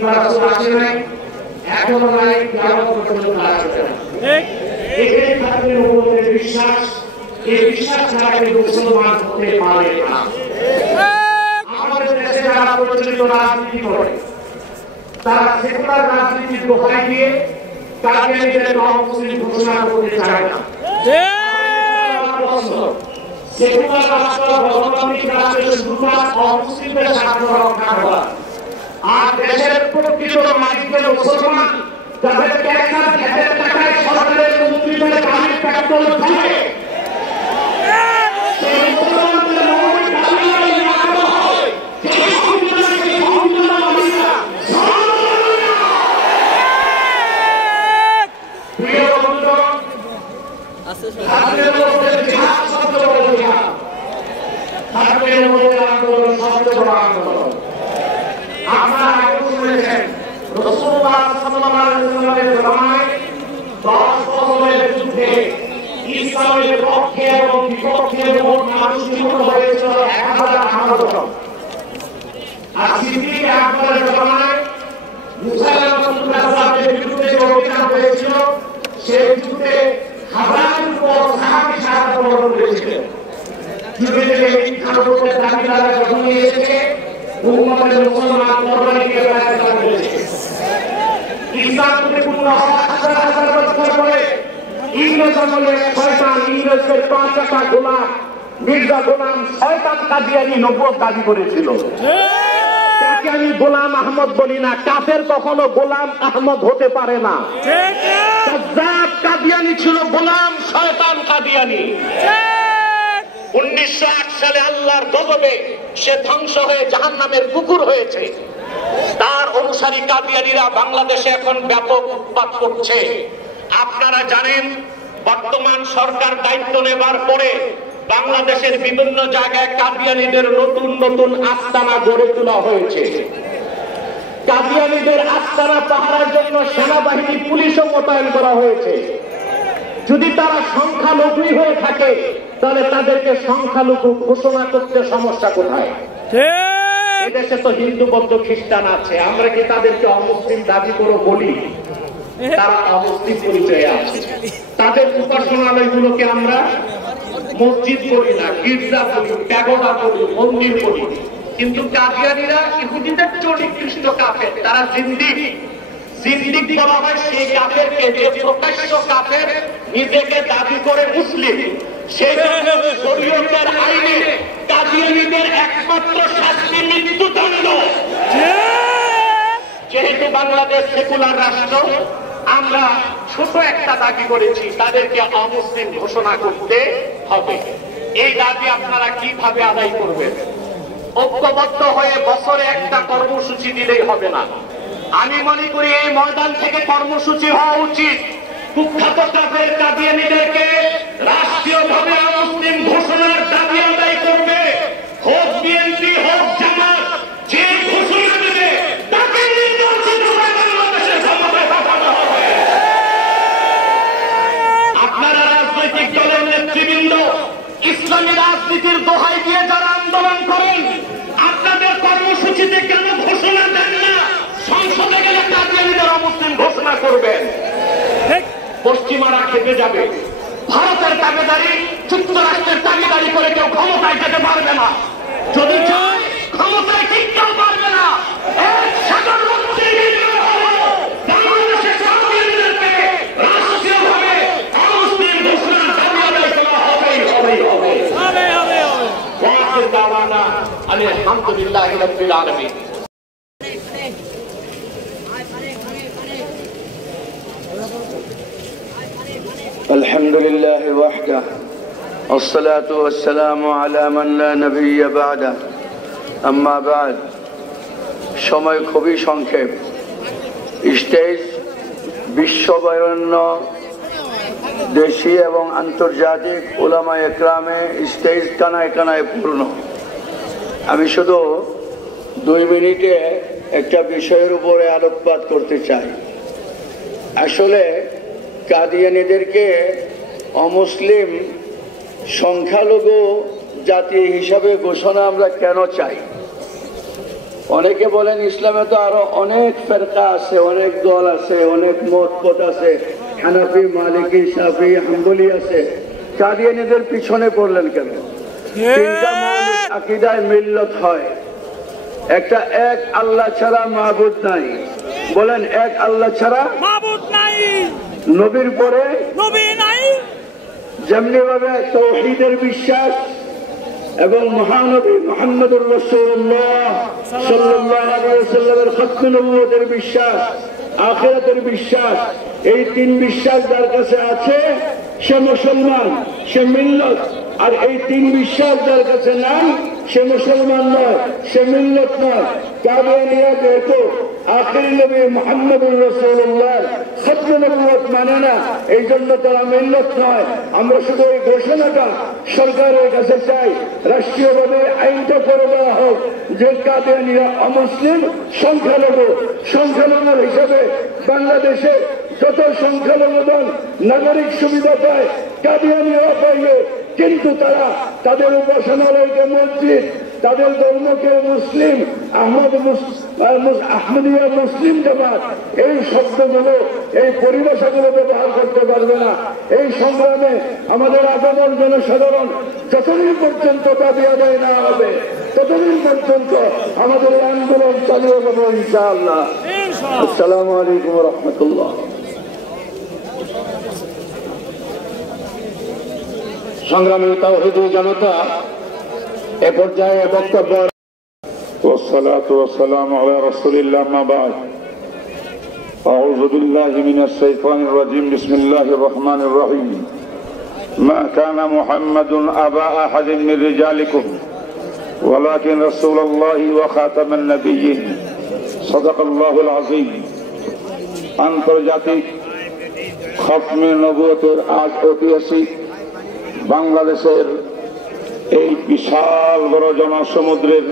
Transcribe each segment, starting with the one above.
কিংবা রাসূল আসে নাই, এখনো নাই, কিয়ামত পর্যন্ত আসবে না। এটাই থাকবে নবুয়তের বিশ্বাস। এই বিশ্বাস ছাড়া কেউ মুসলমান হতে পারে না। আমাদের দেশে যারা প্রচলিত রাজনীতি করে, তারা সেকুলার রাজনীতির দোহাই দিয়ে কাদিয়ানীদের অমুসলিম ঘোষণা করতে চায় না। সেকুলার রাষ্ট্র, গণতান্ত্রিক রাষ্ট্রের শুরুয়াত অমুসলিমদের স্বার্থ রক্ষা করা। আর দেশের প্রকৃত মালিকদের মুসলমান, যাদের ট্যাক্স ভ্যাটের টাকায় সরকারের মন্ত্রীদের গাড়ির পেট্রোল ঢালে, ইসলামের পক্ষে এবং বিপক্ষে মোট মানুষ নিহত হয়েছিল 1000 জন। আর সিদ্দিক আকবরের জমানায় মুসাইলামার বিরুদ্ধে যে অভিযান হয়েছিল, সেই যুদ্ধে হাজারের উপর সাহাবী শাহাদাত বরণ করেছিলেন। যুগে যুগে খানপুরের দাবিদাররা যখন নিয়ে এসেছে, উম্মতের মুসলমান তরবারিকে ব্যবহার করেছে। ইসলাম পূর্ণ হওয়ার হাজার হাজার বছর পরে ইংরেজ আমলের শয়তান, ইংরেজদের 5 টাকা গোলাম মির্জা গোলাম শয়তান কাদিয়ানী নবুয়ত দাবি করেছিল। তাকে আমি গোলাম আহমদ বলি না, কাফের কখনো গোলাম আহমদ হতে পারে না। কাযযাব কাদিয়ানী ছিল গোলাম শয়তান কাদিয়ানী। 1908 সালে আল্লাহর গজবে সে ধ্বংস হয়ে জাহান্নামের কুকুর হয়েছে। তার অনুসারী কাদিয়ানীরা বাংলাদেশে এখন ব্যাপক উৎপাত করছে। আপনারা জানেন, বর্তমান সরকার দায়িত্ব নেবার পরে বাংলাদেশের বিভিন্ন জায়গায় কাদিয়ানীদের নতুন নতুন আস্তানা গড়ে তোলা হয়েছে। কাদিয়ানীদের আস্তানা পাহারার জন্য সেনাবাহিনী, পুলিশও মোতায়েন করা হয়েছে। যদি তারা সংখ্যালঘুই হয়ে থাকে, তাহলে তাদেরকে সংখ্যালঘু ঘোষণা করতে সমস্যা কোথায়? এদেশে তো হিন্দু, বৌদ্ধ, খ্রিস্টান আছে, আমরা কি তাদেরকে অমুসলিম দাবি করে বলি? তারা অমুসলিম পরিচয়ে আছে। তাদের উপাসনালয়গুলোকে আমরা মসজিদ বলি না, গির্জা বলি, প্যাগোডা বলি, মন্দির বলি। কিন্তু কাদিয়ানীরা ইহুদিদের চেয়ে নিকৃষ্ট কাফের, তারা জিন্দিক। জিন্দিক বলা হয় সেই কাফেরকে যে প্রকাশ্য কাফের, নিজেকে দাবি করে মুসলিম। সেই শরীয়তের আইনে কাদিয়ানীদের একমাত্র শাস্তি মৃত্যুদণ্ড। যেহেতু বাংলাদেশ সেকুলার রাষ্ট্র, আমরা ছোট একটা দাবি করেছি, তাদেরকে অমুসলিম ঘোষণা করতে হবে। এই দাবি আপনারা কিভাবে আদায় করবেন? ঐক্যবদ্ধ হয়ে বছরে একটা কর্মসূচি দিলেই হবে না। আমি মনে করি এই ময়দান থেকে কর্মসূচি হওয়া উচিত। কুখ্যাত কাফের কাদিয়ানীদেরকে রাষ্ট্রীয়ভাবে অমুসলিম ঘোষণার দাবি আদায় করবে। হোক বিএনপি, হোক জামাত, যে ঘোষণা দেবে তাকে নির্বাচিতভাবে বাংলাদেশের ক্ষমতায় পাঠানো হবে। আপনারা রাজনৈতিক দলের নেতৃবৃন্দ ইসলামী রাজনীতির দোহাই দিয়ে যারা আন্দোলন করেন, আপনাদের কর্মসূচিতে কেন ঘোষণা দেন না? সংসদে গেলে কাদিয়ানীদের অমুসলিম ঘোষণা করবেন। পশ্চিমারা খেতে যাবে। ভারতের দাবিদারি, যুক্তরাষ্ট্রের দাবিদারি করে কেউ ক্ষমতায় যেতে পারবে না। যদি চায় ক্ষমতায় টিকতেও পারবে না। বাংলাদেশের কাদিয়ানীদেরকে রাষ্ট্রীয়ভাবে অমুসলিম ঘোষণার দাবি আদায় করা হবেই হবে। আলহামদুলিল্লাহি রাব্বিল আলামিন। الحمد لله وحده والصلاة والسلام على من لا نبي بعده أما بعد সময় খুবই সংক্ষেপ। স্টেজ বিশ্ববরেণ্য দেশি এবং আন্তর্জাতিক উলামা একরামে স্টেজ কানায় কানায় পূর্ণ। আমি শুধু 2 মিনিটে একটা বিষয়ের উপরে আলোকপাত করতে চাই। আসলে কাদিয়ানীদেরকে অমুসলিম সংখ্যালঘু জাতি হিসাবে ঘোষণা আমরা কেন চাই? অনেকে বলেন ইসলামে তো আরো অনেক ফেরকা আছে, অনেক দল আছে, অনেক মত আছে, হানাফি, মালিকি, শাফি, হাম্বলি আছে। কাদিয়ানীদের পিছনে পড়লেন কেন? তিনটা মৌলিক আকীদায় মিল্লত হয়। একটা, এক আল্লাহ ছাড়া মাবুদ নাই। বলেন, এক আল্লাহ ছাড়া মাবুদ নাই, নবীর পরে নবী নাই। যেমনি ভাবে তাওহীদের বিশ্বাস এবং মহানবী মুহাম্মদুর রাসূলুল্লাহ সাল্লাল্লাহু আলাইহি ওয়াসাল্লামের খাতমুন নবুয়তের বিশ্বাস, আখিরাতের বিশ্বাস, এই তিন বিশ্বাস যার কাছে আছে সে মুসলমান, সে মিল্লত। আর এই তিন বিশ্বাস যার কাছে নাই সে মুসলমান নয়, সে মিল্লত নয়। কাদিয়ানীরা যেহেতু আখির নবী মুহাম্মদুর রাসূলুল্লাহ খাতমুন নবুয়ত মানে না, এই জন্য তারা মিল্লত নয়। আমরা শুধু এই ঘোষণাটা সরকারের কাছে চাই, রাষ্ট্রীয়ভাবে আইনটা করে দেওয়া হোক যে কাদিয়ানীরা অমুসলিম, সংখ্যালঘু। সংখ্যালঘু হিসেবে বাংলাদেশে যত সংখ্যালঘু দল নাগরিক সুবিধা পায় কাদিয়ানীরা পাইবে, কিন্তু তারা তাদের উপাসনালয়কে মসজিদ, তাদের ধর্মকে মুসলিম, আহমদিয়া মুসলিম জামাত, এই শব্দগুলো, এই পরিভাষাগুলো ব্যবহার করতে পারবে না। এই সংগ্রামে আমাদের আগামী জনসাধারণ যতদিন পর্যন্ত দাবি আদায় না হবে ততদিন পর্যন্ত আমাদের এই আন্দোলন চালিয়ে যাবো ইনশাআল্লাহ। আসসালামু আলাইকুম ওয়া রাহমাতুল্লাহ। সংগ্রামী তাওহীদি জনতা, এ পর্যায়ে বক্তব্য। والصلاة والسلام على رسول الله ما بعد أعوذ بالله من الشيطان الرجيم بسم الله الرحمن الرحيم ما كان محمد أبا أحد من رجالكم ولكن رسول الله وخاتم النبيين صدق الله العظيم। আন্তর্জাতিক খতমে নবুয়তের আজ ঐতিহাসিক বাংলাদেশের এই বিশাল বড় জনসমুদ্রের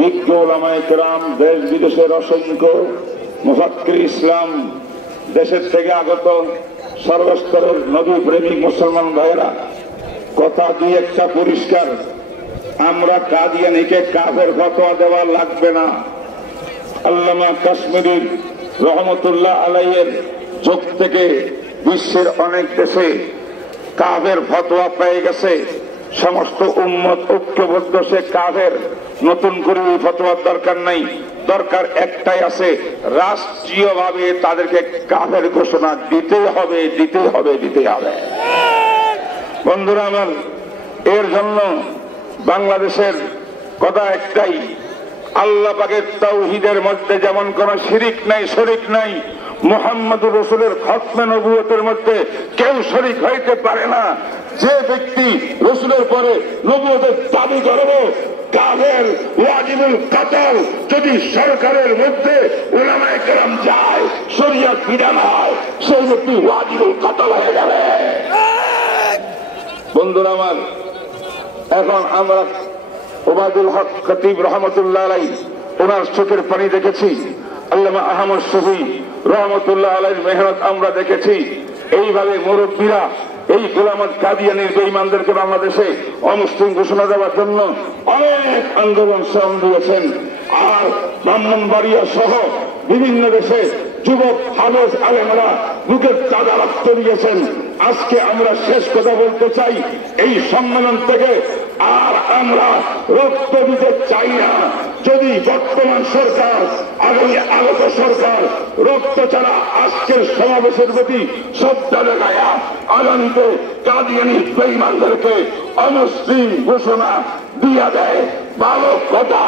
বিজ্ঞ ওলামায়ে কেরাম, দেশ বিদেশের অসংখ্য মুফাক্কির ইসলাম, দেশের থেকে আগত সর্বস্তরের নবী প্রেমিক মুসলমান ভাইয়েরা, কথা দুই একটা পরিষ্কার, আমরা কাদিয়ানীকে কাফের ফতোয়া দেওয়া লাগবে না। আল্লামা কাশ্মীরি রহমতুল্লাহ আলাইহির যুগ থেকে বিশ্বের অনেক দেশে কাফের ফতোয়া পেয়ে গেছে। সমস্ত উম্মত ঐক্যবদ্ধ, সে কাফের। নতুন করে এই ফতোয়ার দরকার নাই, দরকার একটাই আছে, রাষ্ট্রীয়ভাবে তাদেরকে কাফের ঘোষণা দিতেই হবে, দিতেই হবে, দিতেই হবে। বন্ধুরা আমার, এর জন্য বাংলাদেশের কথা একটাই, আল্লাহ পাকের তাওহীদের মধ্যে যেমন কোন শিরিক নাই, শরীক নাই, মুহাম্মদুর রাসূলের খতমে নবুয়তের মধ্যে কেউ শরীক হইতে পারে না। যে ব্যক্তি রাসূলের পরে নবুয়তের দাবি করবে, কাফের, ওয়াজিবুল কাতাল। যদি সরকারের মধ্যে উলামায়ে কেরাম যায়, শরিয়ত বিধান হয়, সেই ব্যক্তি ওয়াজিবুল কাতাল হয়ে যাবে। বন্ধুরা আমার, এখন আমরা ওবায়দুল হক খতিব রহমতুল্লাহ আলাইহি ওনার চোখের পানি দেখেছি, আল্লামা আহমদ শফি রহমতুল্লাহ আলাইহির মেহনত আমরা দেখেছি। এইভাবে মুরব্বীরা এই গোলামত কাদিয়ানীর বেঈমানদেরকে বাংলাদেশে অমুসলিম ঘোষণা দেওয়ার জন্য অনেক আন্দোলন শ্রম দিয়েছেন। আর ব্রাহ্মণবাড়িয়া সহ বিভিন্ন দেশে যুবক হাফেজ আলেমরা বুকের তাজা রক্ত দিয়েছেন। আজকে আমরা শেষ কথা বলতে চাই, এই সম্মেলন থেকে আর আমরা রক্ত দিতে চাই না। যদি বর্তমান সরকার, আগামী আগত সরকার রক্ত ছাড়া আজকের সমাবেশের প্রতি শ্রদ্ধা দেখায়া আগামীত কাদিয়ানী বেঈমানদেরকে অমুসলিম ঘোষণা দিয়া দেয়, ভালো কথা।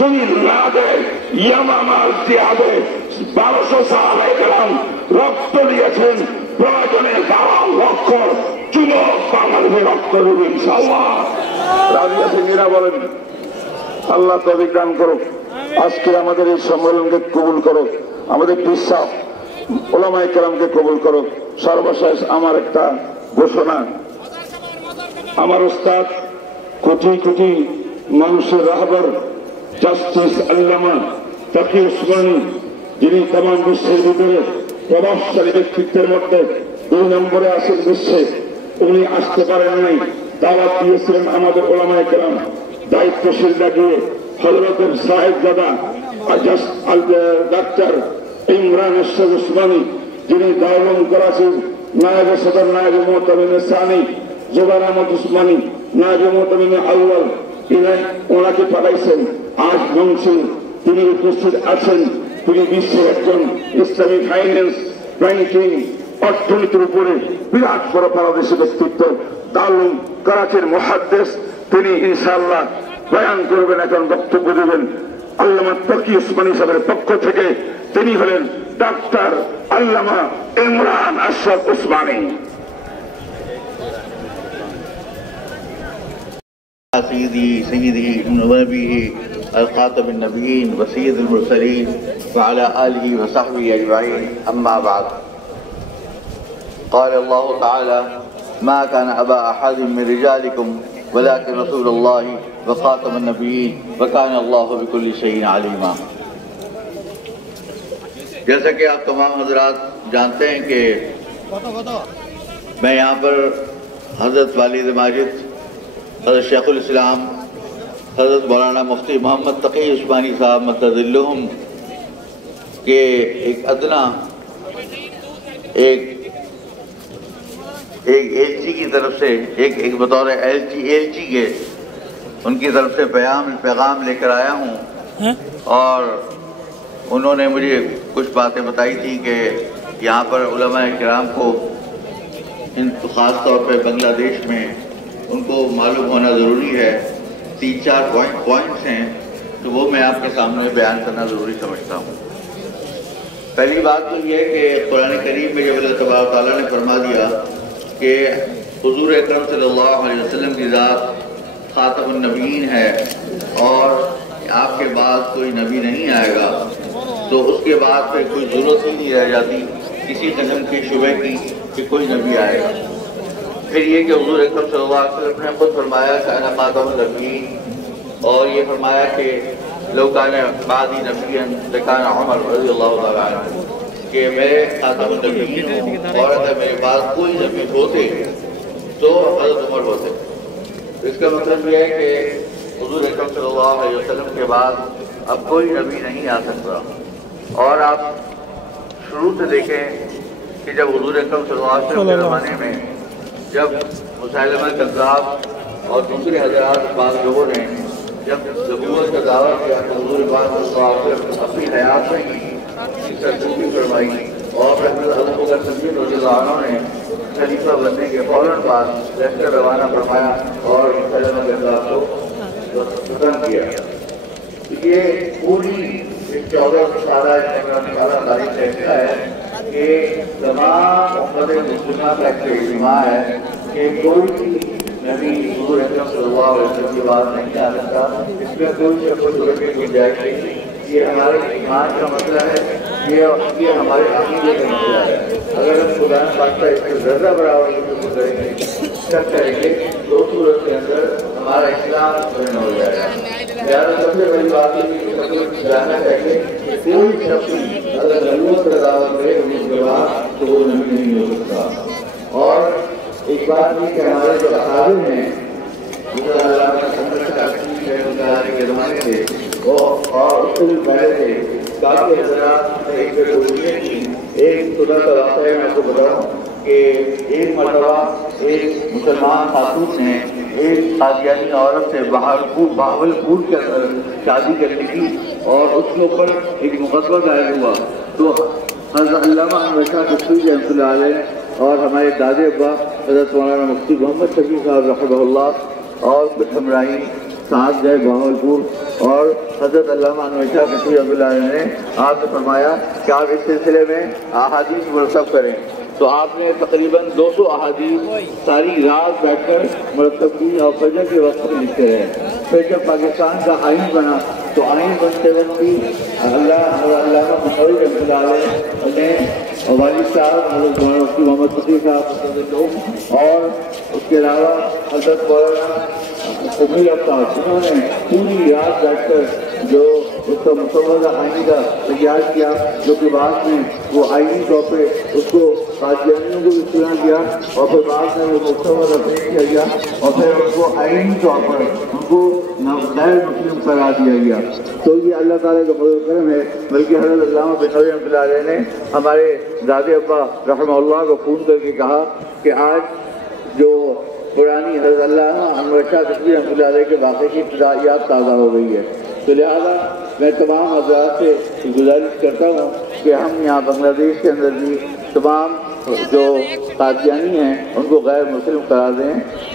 যদি না দেয়, ইয়ামামার জিহাদে 1200 সাহাবায়ে কেরাম রক্ত দিয়েছেন, প্রয়োজনে 12 লক্ষ যুবক বাংলাদেশে রক্ত দেবে ইনশাআল্লাহ। রাজি আছেন? এরা বলেন আল্লাহ তৌফিক দান করুক। আজকে আমাদের এই সম্মেলনকে কবুল করো, আমাদের বিশ্বাস ওলামায়ে কেরামকে কবুল করো। সর্বশেষ আমার একটা ঘোষণা, আমার উস্তাদ, কোটি কোটি মানুষের রাহবার জাস্টিস আল্লামা তাকি উসমানী, যিনি তাম বিশ্বের ভিতরে প্রভাবশালী ব্যক্তিত্বের মধ্যে 2 নম্বরে আছেন বিশ্বে, উনি আসতে পারেন নাই। দাওয়াত দিয়েছিলেন আমাদের ওলামায়ে কেরাম, দায়িত্বশীল ডাকিয়ে হযরতের সাহেবজাদা ডাক্তার ইমরান আশরাফ উসমানী, যিনি দারুল করাচির নায়েব সদর নায়েব মোহতামিম সানি, জোবান আহমদ উসমানী নায়েব মোহতামিম আউয়াল, ওনাকে পাঠাইছেন। আজ মঞ্চে তিনি উপস্থিত আছেন। তিনি বিশ্বের একজন ইসলামিক ফাইন্যান্স, ব্যাংকিং, অর্থনীতির উপরে বিরাট বড় পারদর্শী ব্যক্তিত্ব, দারুল করাচির মুহাদ্দিস। তিনি ইনশাআল্লাহ বয়ান করবেন, এখন বক্তব্য দেবেন আল্লামা তকি উসমানী সাহেবের পক্ষ থেকে। তিনি হলেন ডাক্তার আল্লামা ইমরান আশরাফ উসমানী। سيدي ونبيه الخاتم النبيين وسيد المرسلين وعلى آله وصحبه أجمعين، أما بعد. قال الله تعالى: ما كان أبا أحد من رجالكم ولكن رسول الله وخاتم النبيين وكان الله بكل شيء عليما. جیسا کہ آپ تمام حضرات جانتے ہیں کہ میں یہاں پر حضرت والد ماجد حضرت شیخ الاسلام حضرت مولانا مفتی محمد تقی عثمانی صاحب متدلہم کے ایک ادنا ایک ایل جی کی طرف سے ایک بطور ایل جی کے ان کی طرف سے پیغام لے کر آیا ہوں، اور انہوں نے مجھے کچھ باتیں بتائی تھی کہ یہاں پر علماء کرام کو خاص طور پہ بنگلہ دیش میں ان کو معلوم ہونا ضروری ہے. 3-4 پوائنٹس ہیں تو وہ میں آپ کے سامنے بیان کرنا ضروری سمجھتا ہوں. پہلی بات تو یہ ہے کہ قرآن کریم میں جب اللہ تبارک تعالیٰ نے فرما دیا کہ حضور اکرم صلی اللہ علیہ وسلم کی ذات خاتم النبیین ہے اور آپ کے بعد کوئی نبی نہیں آئے گا، تو اس کے بعد پھر کوئی ضرورت ہی نہیں رہ جاتی کسی قسم کے شبہ کی کہ کوئی نبی آئے گا. پھر یہ کہ حضور اکرم صلی اللہ علیہ وسلم نے خود فرمایا کہ انا خاتم النبیین، اور یہ فرمایا کہ لو کان بعدی نبیا لکان عمر رضی اللہ تعالیٰ عنہ، کہ میرے خاتم النبیین ہوں اور اگر میرے بعد کوئی نبی ہوتے تو حضرت عمر ہوتے. اس کا مطلب یہ ہے کہ حضور اکرم صلی اللہ علیہ وسلم کے بعد اب کوئی نبی نہیں آ سکتا. اور آپ شروع سے دیکھیں کہ جب حضور اکرم صلی اللہ علیہ وسلم کے زمانے میں جب مسیلمہ کذاب اور دوسرے حضرات بعض لوگوں نے جب نبوت کا دعویٰ کیا تو حضور پاک صلی اللہ علیہ وسلم اپنی حیات میں ہی سرکوبی فرمائی، اور حضرت ابوبکر صدیق رضی اللہ عنہ نے خلیفہ بننے کے فوراً بعد لشکر روانہ فرمایا اور مسیلمہ کذاب کو ختم کیا. یہ پوری 14 سالہ تاریخ ایسا ہے کہ تمام امت مسلمہ کا ایک اجماع ہے کہ کوئی نبی حضور اکرم صلی اللہ علیہ وسلم کی بات نہیں آ سکتا. اس میں کوئی شک و شبہ کی گنجائش نہیں. یہ ہمارے ایمان کا مسئلہ ہے، یہ ہمارے عقیدے کا مسئلہ ہے. اگر ہم خدا نخواستہ اس میں ذرہ برابر کریں گے، شک کریں گے، تو اس صورت کے اندر ہمارا اسلام ختم ہو جائے گا. لہٰذا سب سے بڑی بات یہ جاننا چاہیے کہ کوئی شخص اگر نبوت کا دعویٰ کرے اس کے بعد تو وہ نبی نہیں ہو سکتا. اور ایک بات یہ کہ ہمارے جو اکابر ہیں کے زمانے سے اور اس سے بھی پہلے سے کافی حضرات ایک خدا کا واقعہ ہے. میں آپ کو بتاؤں کہ ایک مرتبہ ایک مسلمان خاتون نے ایک قادیانی عورت سے بہاولپور کے اندر شادی کرنی تھی اور اس کے اوپر ایک مقدمہ دائر ہوا. تو حضرت علامہ انوشا کشتی رحمۃ اللہ علیہ اور ہمارے دادے ابا حضرت مولانا مفتی محمد شفیع صاحب رحمہ اللہ اور کچھ ہمراہی ساتھ گئے بہاولپور، اور حضرت علامہ انوشا کشتی رحمۃ اللہ علیہ نے آپ سے فرمایا کہ آپ اس سلسلے میں احادیث مرتب کریں. تو آپ نے تقریباً 200 احادیث ساری رات بیٹھ کر مرتب کی اور فجر کے وقت میں لکھتے رہے. پھر جب پاکستان کا آئین بنا تو آئین بنتے وقت بھی علامہ بخاری رحمۃ اللہ علیہ نے والد صاحب حضرت مولانا مفتی محمد تقی صاحب اور اس کے علاوہ حضرت مولانا قبیل افطار، جنہوں نے پوری رات بیٹھ کر जो उसका मुसव्वदा आईनी का तैयार किया, जो कि बाद में वो आईनी तौर पर उसको कादियानियों को भी सुना दिया और फिर बाद में वो मुसव्वदा पेश किया गया और फिर उनको आईनी तौर पर उनको गैर मुस्लिम करार दिया गया। तो ये अल्लाह ताला का फज़ल करम है। बल्कि हज़रत अल्लामा बिन नबी रहमतुल्लाह अलैह ने हमारे दादे अब्बा रहमतुल्लाह को फ़ोन करके कहा कि आज जो पुरानी हज़रत अल्लामा अनवर शाह तकवी रहमतुल्लाह अलैह के वाक़े की इब्तिदाइयात ताज़ा हो गई है। तो लिहाजा मैं तमाम हज़रात से गुजारिश करता हूँ कि हम यहाँ बांग्लादेश के अंदर भी तमाम जो कादियानी हैं उनको गैर मुस्लिम करार दें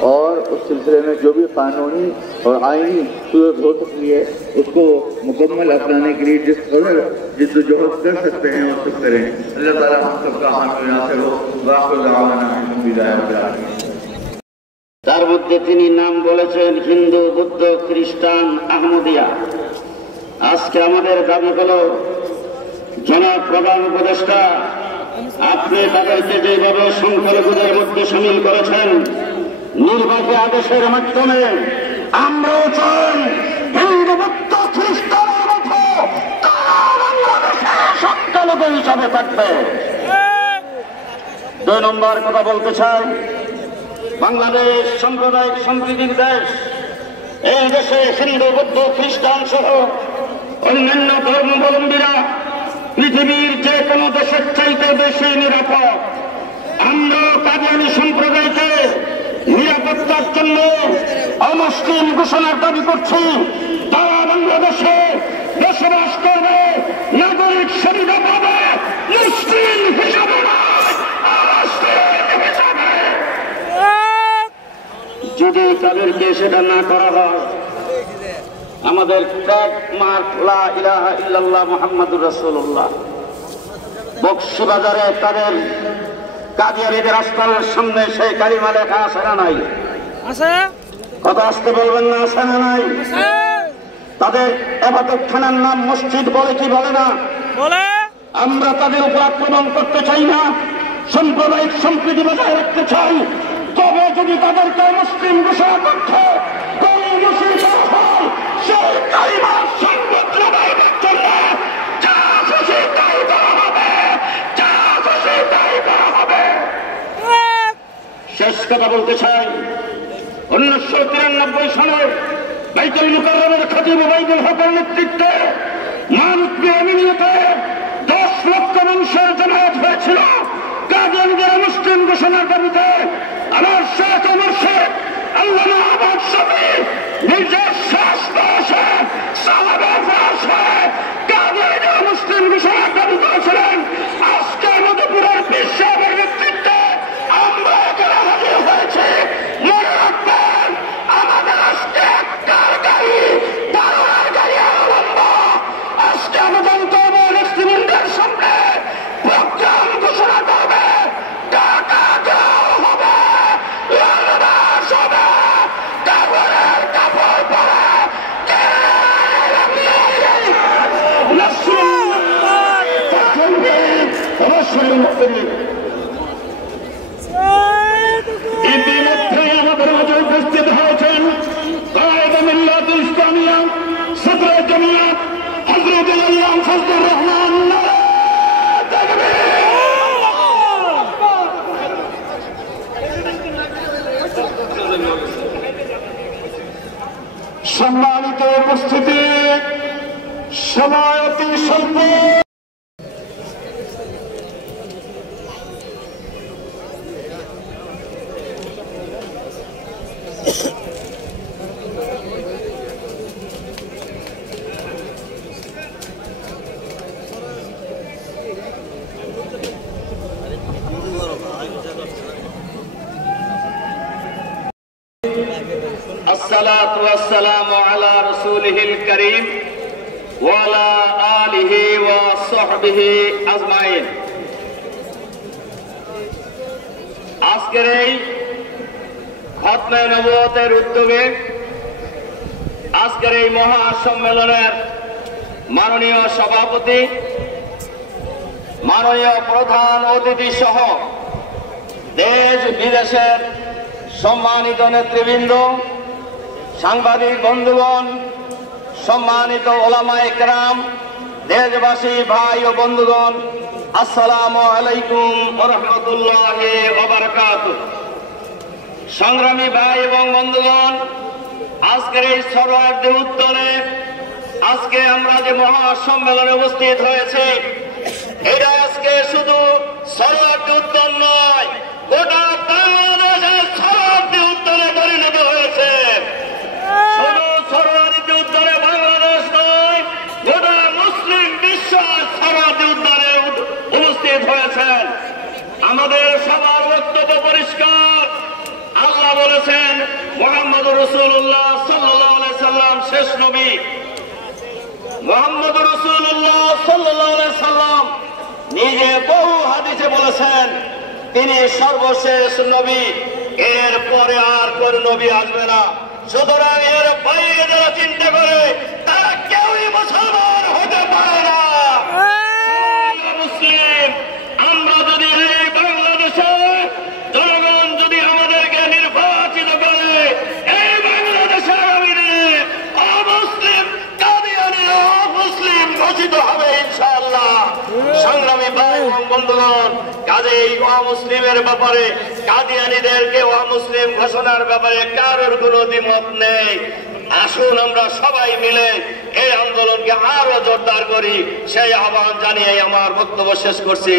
और उस सिलसिले में जो भी कानूनी और आईनी सूरत हो सकती है उसको मुकम्मल अपनाने के लिए जिस कदर जिद्दोजहद कर सकते हैं वो सब करें। अल्लाह ताला हम सबका हामी नासिर हो। वाखिर दावाना अल्हम्दुलिल्लाह। তার মধ্যে তিনি নাম বলেছেন হিন্দু, বৌদ্ধ, খ্রিস্টান, আহমদিয়া। আজকে আমাদের দাবি হলো জনাব প্রধান উপদেষ্টা, আপনি তাদেরকে যেভাবে সংখ্যালঘুদের মধ্যে সামিল করেছেন নির্বাচনী আদেশের মাধ্যমে, আমরাও চাই হিন্দু, বৌদ্ধ, খ্রিস্টানের মতো তারা বাংলাদেশে সংখ্যালঘু হিসাবে থাকবে। 2 নম্বর কথা বলতে চাই, বাংলাদেশ সাম্প্রদায়িক সম্প্রীতির দেশ। এই দেশে হিন্দু, বৌদ্ধ, খ্রিস্টান সহ অন্যান্য ধর্মাবলম্বীরা পৃথিবীর যে কোনো দেশের চাইতে বেশি নিরাপদ। আমরা কাদিয়ানী সম্প্রদায়কে নিরাপত্তার জন্য অমুসলিম ঘোষণার দাবি করছি। তারা বাংলাদেশে বসবাস করবে, নাগরিক সুবিধা পাবে, মুসলিম হিসাবে যদি তাদেরকে সেটা না করা হয়, আমাদের ট্যাগ মার্ক লা ইলাহা ইল্লাল্লাহ মুহাম্মাদুর রাসূলুল্লাহ বক্সিবাজারে তাদের কাদিয়ানীদের আস্তানার সামনে সেই কালিমা লেখা আছে না নাই? কথা আসতে বলবেন না, আছে না নাই? তাদের ইবাদতখানার নাম মসজিদ বলে কি বলে না? আমরা তাদের উপর আক্রমণ করতে চাই না, সাম্প্রদায়িক সম্প্রীতি বজায় রাখতে চাই। তবে যদি তাদেরকে মুসলিম ঘোষণা করতে সেই কালিমার সংগত লাগাইবার জন্য যা খুশি তাই করা হবে, যা খুশি তাই করা হবে। শেষ কথা বলতে চাই, 1993 সালে বাইতুল মুকাররমের খতিব ওবাইদুল হকের নেতৃত্বে মানবী আমিনিয়াতে 10 লক্ষ মানুষের জমায়েত হয়েছিল কাদিয়ানীদের মুসলিম ঘোষণার দাবিতে। আমার শেখ আমার শেখ আল্লামা আহমদ শফী নিজের শেষ বয়সে সালাবে ফাঁসে কাদিয়ানীদের মুসলিম ঘোষণার দাবি করেছিলেন। আজকে মধুপুরের পীর সাহেবের নেতৃত্বে আমরা এখানে হাজির হয়েছি। মনে রাখবেন, আমাদের আজকে একটার গাড়ি, দারোয়ার গাড়ি আরম্ভ। আজকে আমাদের তবে নেতৃবৃন্দের সামনে প্রোগ্রাম ঘোষণা করবে, টাকা দেওয়া হবে, লালবাস হবে, কাপড়ের কাপড় পরে ইতিমধ্যে আমাদের মাঝে উপস্থিত হয়েছেন কায়েদ মিল্লাত ইসলামিয়া সদর জামিয়াত হযরত আল্লামা ফজলুর রহমান। সম্মানিত উপস্থিতি, সময় অতি স্বল্প। الصلاة والسلام على رسوله الكريم وعلى آله وصحبه أجمعين। আজকের এই খতমে নবুয়তের উদ্যোগে আজকের এই মহা সম্মেলনের মাননীয় সভাপতি, মাননীয় প্রধান অতিথি সহ দেশ বিদেশের সম্মানিত নেতৃবৃন্দ, সাংবাদিক বন্ধুগণ, সম্মানিত ওলামায়ে কেরাম, দেশবাসী ভাই ও বন্ধুগণ, আসসালামু আলাইকুম ওয়া রাহমাতুল্লাহি ওয়া বারাকাতুহু। সংগ্রামী ভাই এবং বন্ধুগণ, আজকের এই সরোয়ার্দী উত্তরে আজকে আমরা যে মহাসম্মেলনে উপস্থিত হয়েছে, এটা আজকে শুধু সরোয়ার্দী উত্তর নয়, গোটা বাংলাদেশের সরোয়ার্দী উত্তরে পরিণত হয়েছে। শুধু সরোয়ার্দী উত্তরে বাংলাদেশ নয়, গোটা মুসলিম বিশ্ব সরোয়ার্দী উত্তরে উপস্থিত হয়েছেন। আমাদের সবার বক্তব্য পরিষ্কার। আল্লাহ বলেছেন মুহাম্মদুর রাসূলুল্লাহ সাল্লাল্লাহু আলাইহি সাল্লাম শেষ নবী। মুহাম্মদুর রাসূলুল্লাহ সাল্লাল্লাহু আলাইহি সাল্লাম নিজে বহু হাদিসে বলেছেন তিনি সর্বশেষ নবী, এর পরে আর কোন নবী আসবে না। সুতরাং এর বাইরে যারা চিন্তা করে তারা কেউই মুসলমান হতে পারে না। মুসলিম আমরা যদি এই বাংলাদেশে জনগণ যদি আমাদেরকে নির্বাচিত করে, এই বাংলাদেশে অমুসলিম কাদিয়ানি অমুসলিম ঘোষিত হবে ইনশাআল্লাহ। সংগ্রামী ভাই এবং বন্ধুগণ, কাজেই অমুসলিমের ব্যাপারে কাদিয়ানীদেরকে অমুসলিম ঘোষণার ব্যাপারে কারোর কোনো দ্বিমত নেই। আসুন আমরা সবাই মিলে এই আন্দোলনকে আরো জোরদার করি, সেই আহ্বান জানিয়ে আমার বক্তব্য শেষ করছি।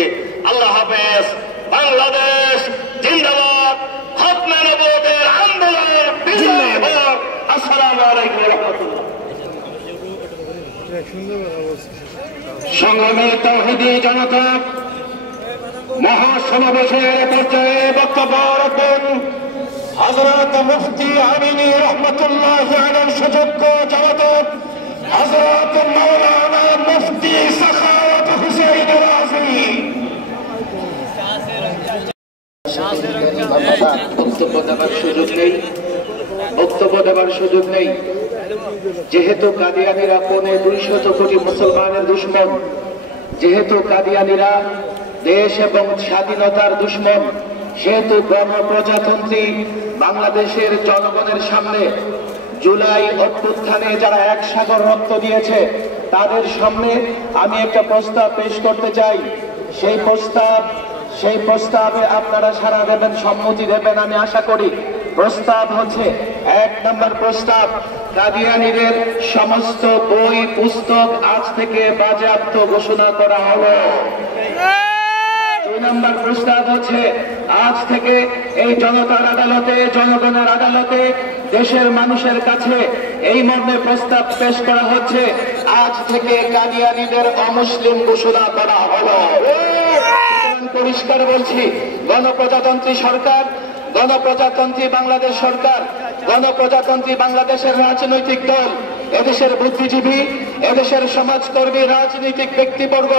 আল্লাহ হাফেজ। বাংলাদেশ জিন্দাবাদ। খতমে নবুয়তের আন্দোলনের বিজয় হোক। আসসালামু আলাইকুম ওয়া রাহমাতুল্লাহ। সংগ্রামী তাওহীদি জনতা, মহাসমাবেশের পর্যায়ে বক্তব্য রাখবেন হযরত মুফতি আমিনী রাহমাতুল্লাহি আলাইহির সুযোগ্য জামাত হযরত মাওলানা মুফতি সাখাওয়াত হুসাইন রাজি। বক্তব্য দেবার সুযোগ নেই। যেহেতু কাদিয়ানীরা 200 কোটি মুসলমানের দুশ্মন, যেহেতু কাদিয়ানীরা দেশ এবং স্বাধীনতার দুশ্মন, সেহেতু গণপ্রজাতন্ত্রী বাংলাদেশের জনগণের সামনে জুলাই অভ্যুত্থানে যারা এক সাগর রক্ত দিয়েছে তাদের সামনে আমি একটা প্রস্তাব পেশ করতে চাই। সেই প্রস্তাবে আপনারা সাড়া দেবেন, সম্মতি দেবেন আমি আশা করি। প্রস্তাব হচ্ছে, 1 নম্বর প্রস্তাব, কাদিয়ানীদের সমস্ত বই পুস্তক আজ থেকে বাজেয়াপ্ত ঘোষণা করা হলো। 2 নম্বর প্রস্তাব হচ্ছে, আজ থেকে এই জনতার আদালতে, জনগণের আদালতে, দেশের মানুষের কাছে এই মর্মে প্রস্তাব পেশ করা হচ্ছে, আজ থেকে কাদিয়ানীদের অমুসলিম ঘোষণা করা হলো। পরিষ্কার বলছি, গণপ্রজাতন্ত্রী সরকার, গণপ্রজাতন্ত্রী বাংলাদেশ সরকার, গণপ্রজাতন্ত্রী বাংলাদেশের রাজনৈতিক দল, এদেশের বুদ্ধিজীবী, এদেশের সমাজকর্মী, রাজনৈতিক ব্যক্তিবর্গ,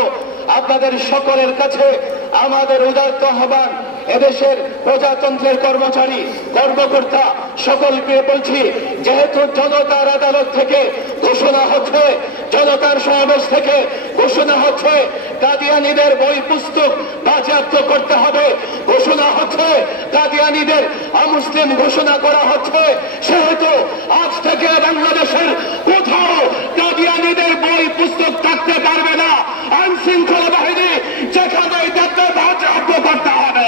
আপনাদের সকলের কাছে আমাদের উদাত্ত আহ্বান। এদেশের প্রজাতন্ত্রের কর্মচারী, কর্মকর্তা সকলকে বলছি, যেহেতু জনতার আদালত থেকে ঘোষণা হচ্ছে, জনতার সমাবেশ থেকে ঘোষণা হচ্ছে কাদিয়ানীদের বই পুস্তক বাজেয়াপ্ত করতে হবে, ঘোষণা হচ্ছে কাদিয়ানীদের অমুসলিম ঘোষণা করা হচ্ছে, সেহেতু আজ থেকে বাংলাদেশের কোথাও কাদিয়ানীদের বই পুস্তক থাকতে পারবে না। আইন শৃঙ্খলা বাহিনী যেখানে তাকে বাজেয়াপ্ত করতে হবে।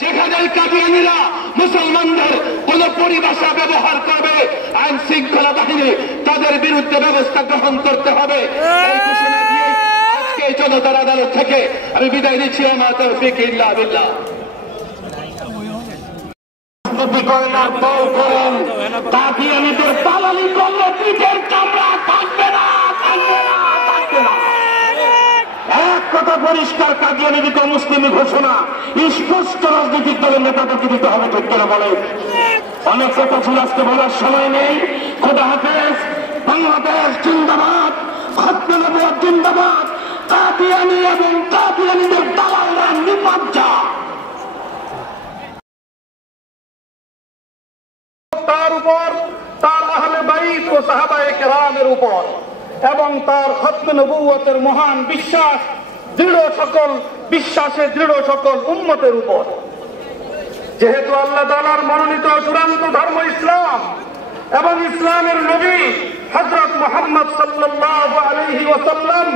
যেখানে কাদিয়ানীরা মুসলমানদের কোন পরিভাষা ব্যবহার করবে, আইন শৃঙ্খলা বাহিনী তাদের বিরুদ্ধে ব্যবস্থা গ্রহণ করতে হবে। এই ঘোষণা দিয়ে আজকে জনতার আদালত থেকে আমি বিদায় নিচ্ছি। আমার তৌফিক ইল্লা বিল্লাহ। কাদিয়ানীদের দালালি করলে পিঠের চামড়া থাকবে না, থাকবে না, থাকবে না। এক কথা পরিষ্কার, কাদিয়ানীদের মুসলিম ঘোষণা স্পষ্ট রাজনৈতিক দলের নেতাদেরকে দিতে হবে। ঠিক করে বলে অনেক কথা ছিল, আজকে বলার সময় নেই। খোদা হাফেজ। বাংলাদেশ জিন্দাবাদ। খতমে নবুয়ত জিন্দাবাদ। কাদিয়ানী এবং কাদিয়ানীদের দালালরা নির্লজ্জা। তার উপর, তার আহলে বাইত ও সাহাবায়ে কেরামের উপর এবং তার খতমে নবুয়তের মহান বিশ্বাস, দৃঢ় সকল বিশ্বাসে দৃঢ় সকল উম্মতের উপর। যেহেতু আল্লাহ তাআলার মনোনীত চূড়ান্ত ধর্ম ইসলাম, এবং ইসলামের নবী হযরত মুহাম্মদ সাল্লাল্লাহু আলাইহি ওয়াসাল্লাম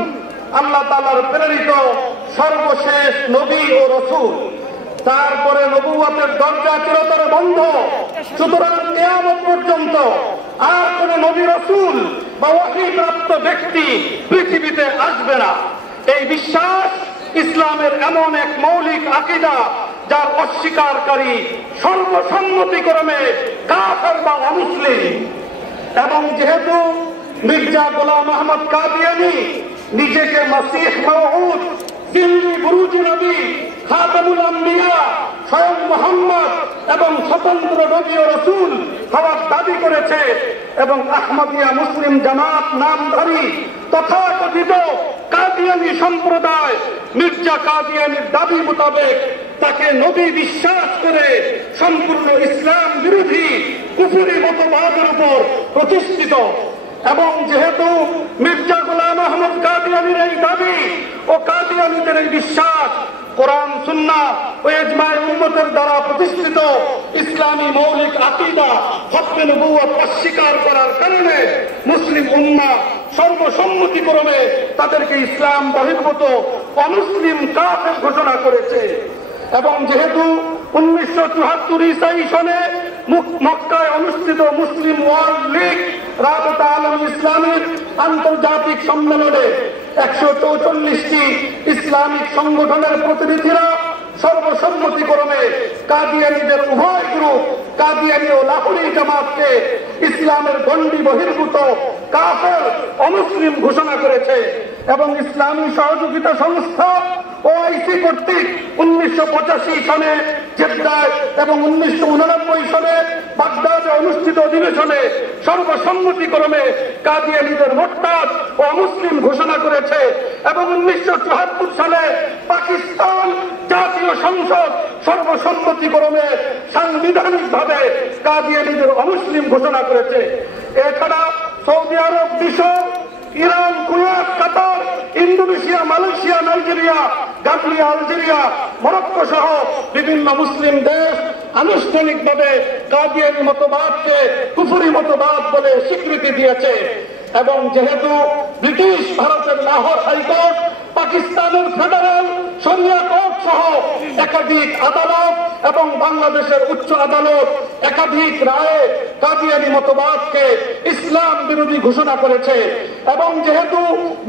আল্লাহ তাআলার প্রেরিত সর্বশেষ নবী ও রাসূল। তারপরে নবুয়তের দরজা চিরতরে বন্ধ। সুতরাং কিয়ামত পর্যন্ত আর কোন নবী রাসূল বা ওহীপ্রাপ্ত ব্যক্তি পৃথিবীতে আসবে না। এই বিশ্বাস ইসলামের এমন এক মৌলিক আকীদা যার অস্বীকারী সর্বসম্মতিক্রমে কাফের বা অমুসলিম। এবং যেহেতু মির্জা গোলাম আহমদ কাদিয়ানী নিজেকে মাসিহ মাউউদ, জিন্দি বুরুজি নবী, খাতামুল আম্বিয়া, স্বয়ং মুহাম্মদ এবং স্বতন্ত্র নবী ও রাসূল হওয়ার দাবি করেছে এবং আহমদিয়া মুসলিম জামাত নামধারী তথাকথিত কাদিয়ানী সম্প্রদায় মির্জা কাদিয়ানীর দাবি মোতাবেক তাকে নবী বিশ্বাস করে সম্পূর্ণ ইসলাম বিরোধী কুফরি মতবাদের উপর প্রতিষ্ঠিত। এবং যেহেতু মির্জা গোলাম আহমদ কাদিয়ানীর এই দাবি ও কাদিয়ানীদের এই বিশ্বাস কোরআন সুন্নাহ ও ইজমায়ে উম্মতের দ্বারা প্রতিষ্ঠিত ইসলামী মৌলিক আকীদা হক্কে নবুয়ত অস্বীকার করার কারণে মুসলিম উম্মাহ সর্বসম্মতিক্রমে তাদেরকে ইসলাম বহির্ভূত অমুসলিম কাফের ঘোষণা করেছে। এবং যেহেতু 1974 ঈসাই সনে মক্কায় অনুষ্ঠিত মুসলিম ওয়ার্ল্ড লীগ রাবেতা আলম ইসলামের আন্তর্জাতিক সম্মেলনে 144টি ইসলামিক সংগঠনের প্রতিনিধিরা সর্বসম্মতিক্রমে কাদিয়ানীদের উভয় গ্রুপ কাদিয়ানী ও লাহোরী জামাতকে ইসলামের গণ্ডি বহির্ভূত কাফের অমুসলিম ঘোষণা করেছে। এবং ইসলামী সহযোগিতা সংস্থা ওআইসি কর্তৃক 1985 সনে জেদ্দায় এবং 1989 সনে বাগদাদে অনুষ্ঠিত অধিবেশনে সর্বসম্মতিক্রমে কাদিয়ানীদের মোরতাদ ও অমুসলিম ঘোষণা করেছে। এবং 1974 সালে পাকিস্তান জাতীয় সংসদ সর্বসম্মতিক্রমে সাংবিধানিকভাবে কাদিয়ানীদের অমুসলিম ঘোষণা করেছে। এছাড়া সৌদি আরব, মিশর, Iran, Kuwait, Qatar, Indonesia, Malaysia, Nigeria, Gambia, Algeria, Morocco সহ বিভিন্ন মুসলিম দেশ আনুষ্ঠানিকভাবে কাদিয়ানী মতবাদকে কুফরি মতবাদ বলে স্বীকৃতি দিয়েছে। এবং যেহেতু ব্রিটিশ ভারতের লাহোর হাইকোর্ট, পাকিস্তানের ফেডারেল শরিয়া কোর্ট সহ একাধিক আদালত এবং বাংলাদেশের উচ্চ আদালত একাধিক রায়ে কাদিয়ানী মতবাদকে ইসলাম বিরোধী ঘোষণা করেছে। এবং যেহেতু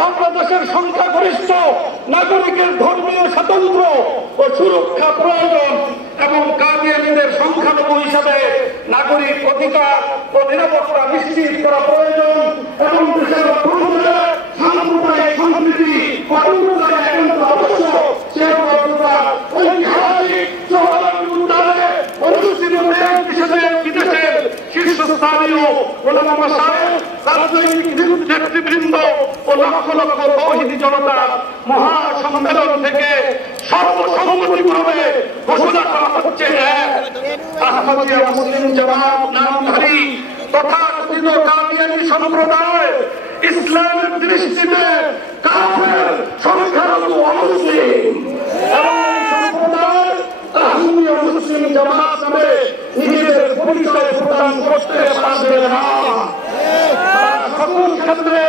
বাংলাদেশের সংখ্যাগরিষ্ঠ নাগরিকের ধর্মীয় স্বাতন্ত্র্য ও সুরক্ষা প্রয়োজন এবং কাদিয়ানীদের সংখ্যালঘু হিসাবে নাগরিক অধিকার ও নিরাপত্তা নিশ্চিত করা প্রয়োজন এবং দেশের সাম্প্রদায়িক সম্প্রীতি বিদেশের শীর্ষস্থানীয় ওলামা সাহেব, রাজনৈতিক নেতৃবৃন্দ ও লক্ষ লক্ষ তৌহিদি জনতার মহাসম্মেলন থেকে সর্বসম্মতিক্রমে ঘোষণা করা হচ্ছে আহমদিয়া মুসলিম জামাত নামধারী তথাকথিত কাদিয়ানী সম্প্রদায় ইসলামের দৃষ্টিতে কাফের, সংখ্যালঘু, অমুসলিম এবং সম্প্রদায় আহমদিয়া মুসলিম জামাত নামে নিজেদের পরিচয় প্রদান করতে পারবে না। সকল ক্ষেত্রে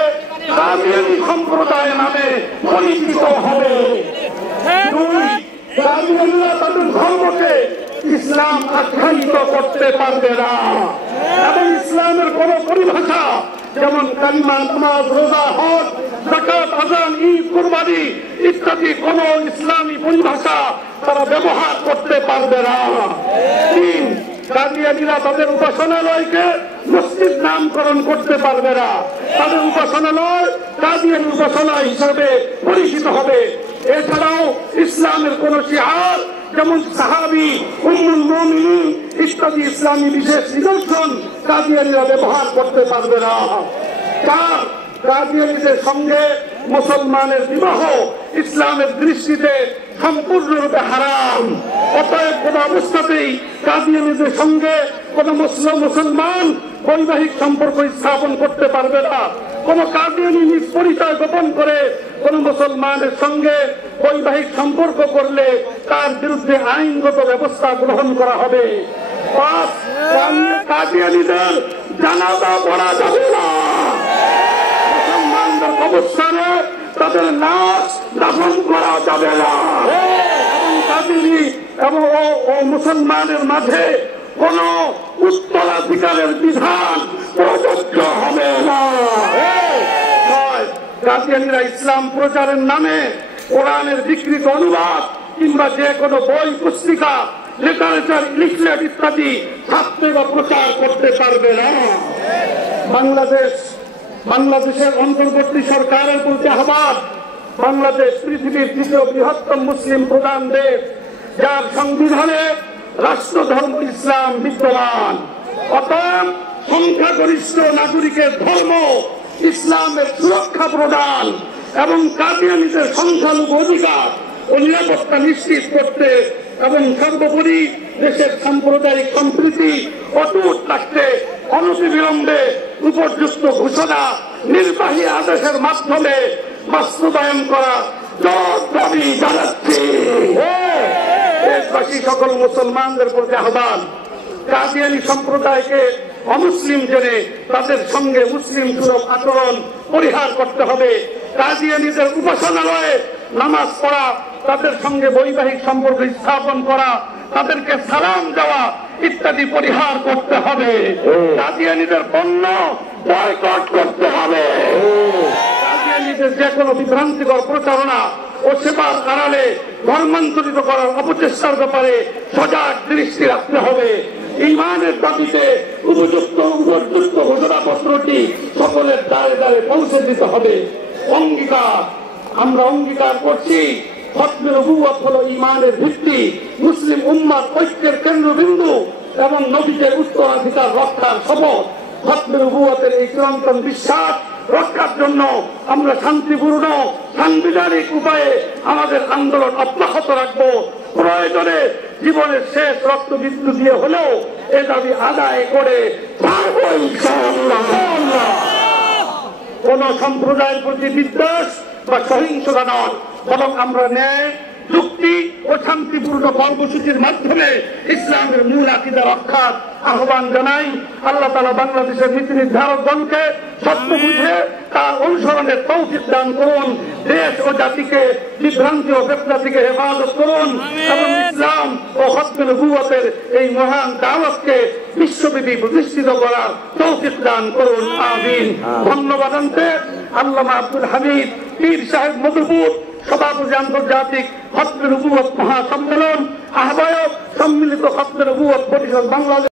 কাদিয়ানী সম্প্রদায় নামে পরিচিত হবে। কাদিয়ানীরা তাদের ধর্মকে ইসলাম আখ্যায়িত করতে পারবে না এবং ইসলামের কোন পরিভাষা যেমন কালিমা, নামাজ, রোজা, হজ, যাকাত, আযান, ঈদ, কুরবানি ইত্যাদি কোন ইসলামী পরিভাষা তারা ব্যবহার করতে পারবে না। তিন, কাদিয়ানীরা তাদের উপাসনালয়কে মসজিদ নামকরণ করতে পারবে না। তাদের উপাসনালয় কাদিয়ানী উপাসনালয় হিসাবে পরিচিত হবে। এছাড়াও ইসলামের কোন শিআর যেমন সাহাবী, উম্মুল মুমিনিন ইত্যাদি ইসলামী বিশেষ নিদর্শন কাদিয়ানীরা ব্যবহার করতে পারবে না। চার, কাদিয়ানীদের সঙ্গে মুসলমানের বিবাহ ইসলামের দৃষ্টিতে সম্পূর্ণরূপে হারাম। অতএব কোন অবস্থাতেই কাদিয়ানীদের সঙ্গে কোন মুসলমান বৈবাহিক সম্পর্ক স্থাপন করতে পারবে না। কোন কাদিয়ানী নিজ পরিচয় গোপন করে কোন মুসলমানের সঙ্গে বৈবাহিক সম্পর্ক করলে তার বিরুদ্ধে আইনগত ব্যবস্থা গ্রহণ করা হবে। পাঁচ, কাদিয়ানীদের জানাজা পড়া যাবে না, মুসলমানদের কবরস্থানে তাদের লাশ দাফন করা যাবে না, এবং তাদেরই এবং ও মুসলমানের মাঝে কোন উত্তরাধিকারের বিধান প্রযোজ্য হবে না। কাদিয়ানীরা ইসলাম প্রচারের নামে কোরআনের বিকৃত অনুবাদ কিংবা যে কোনো বই, পুস্তিকা, লিটারেচার, লিফলেট ইত্যাদি ছাপতে বা প্রচার করতে পারবে না। বাংলাদেশের অন্তর্বর্তী সরকারের প্রতি আহ্বান, বাংলাদেশ পৃথিবীর তৃতীয় বৃহত্তম মুসলিম প্রধান দেশ, যার সংবিধানে রাষ্ট্রধর্ম ইসলাম বিদ্যমান। অতএব সংখ্যাগরিষ্ঠ নাগরিকের ধর্ম ইসলামের সুরক্ষা প্রদান এবং কাদিয়ানীদের সংখ্যালঘু অধিকার ও নিরাপত্তা নিশ্চিত করতে এবং সর্বোপরি দেশের সাম্প্রদায়িক সম্প্রীতি অটুট রাখতে অনতিবিলম্বে উপযুক্ত ঘোষণা নির্বাহী আদেশের মাধ্যমে বাস্তবায়ন করা দাবি জানাচ্ছি। দেশবাসী সকল মুসলমানদের প্রতি আহ্বান, কাদিয়ানী সম্প্রদায়কে অমুসলিম জেনে তাদের সঙ্গে মুসলিম সুলভ আচরণ পরিহার করতে হবে। কাদিয়ানীদের উপাসনালয়ে নামাজ পড়া, তাদের সঙ্গে বৈবাহিক সম্পর্ক স্থাপন করা, তাদেরকে সালাম দেওয়া ইত্যাদি পরিহার করতে হবে। কাদিয়ানীদের পণ্য বয়কট করতে হবে। কাদিয়ানীদের যে কোনো বিভ্রান্তিকর প্রচারণা ও সেবার আড়ালে ধর্মান্তরিত করার অপচেষ্টার ব্যাপারে সজাগ দৃষ্টি রাখতে হবে। ইমানের দাবিতে উপযুক্ত ঘোষণাপত্রটি সকলের দ্বারে দ্বারে পৌঁছে দিতে হবে। আমরা অঙ্গীকার করছি, খতমে নবুওয়াত হলো ইমানের ভিত্তি, মুসলিম উম্মার ঐক্যের কেন্দ্রবিন্দু এবং নবীদের উত্তরাধিকার রক্ষার শপথ। খতমে নবুওয়াতের এই চিরন্তন বিশ্বাস রক্ষার জন্য আমরা শান্তিপূর্ণ সাংবিধানিক উপায়ে আমাদের আন্দোলন অব্যাহত রাখবো। প্রয়োজনে জীবনের শেষ রক্তবিন্দু দিয়ে হলেও এ দাবি আদায় করে কোন সম্প্রদায়ের প্রতি বিদ্বেষ বা সহিংসতা নয়, বরং আমরা ন্যায়, যুক্তি ও শান্তিপূর্ণ কর্মসূচির মাধ্যমে ইসলামের মূল আকীদা রক্ষার আহ্বান জানাই। আল্লাহ তাআলা বাংলাদেশের নীতি নির্ধারকগণকে সত্য বুঝে তার অনুসরণের তৌফিক দান করুন। দেশ ও জাতিকে বিভ্রান্তি ও ফিতনা থেকে হেফাজত করুন এবং ইসলাম ও খতমে নবুওয়াতের এই মহান দাওয়াতকে বিশ্বব্যাপী প্রতিষ্ঠিত করার তৌফিক দান করুন। আমিন। ধন্যবাদ। আল্লামা আব্দুল হামিদ পীর সাহেব মধুপুর, সভাপতি আন্তর্জাতিক খতমে নবুওয়াত মহাসম্মেলন, আহ্বায়ক সম্মিলিত খতমে নবুওয়াত পরিষদ বাংলাদেশ।